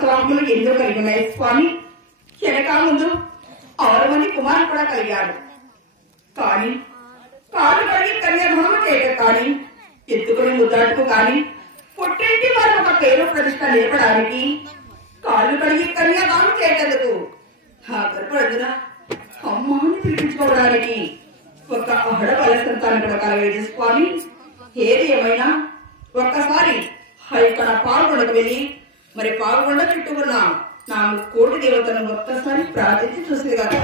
స్వాములు ఎన్నో కలిగి ఉన్నాయి స్వామి. వెనకాల ముందు 6 మంది కుమారులు కూడా కలిగారు. కానీ కాలు కడిగి కన్యాభావం చేయటం కానీ, ఎత్తుకుని ముద్దాటుకు కానీ, పుట్టింటి వారు ఒక పేరు ప్రతిష్ట లేపడానికి, కాళ్ళు కడిగి కన్యాభావం చేయటందుకు, ఆ గర్భడున అమ్మాని పిలిపించుకోవడానికి ఒక ఆడవాళ్ళ సంతానం కూడా కలగలేదు స్వామి. ఏది ఏమైనా ఒక్కసారి ఇక్కడ పాల్గొండకు వెళ్ళి మరి పాల్గొండ చుట్టూ ఉన్న 4 కోటి దేవతలను ఒక్కసారి ప్రార్థించి చూసేది కదా.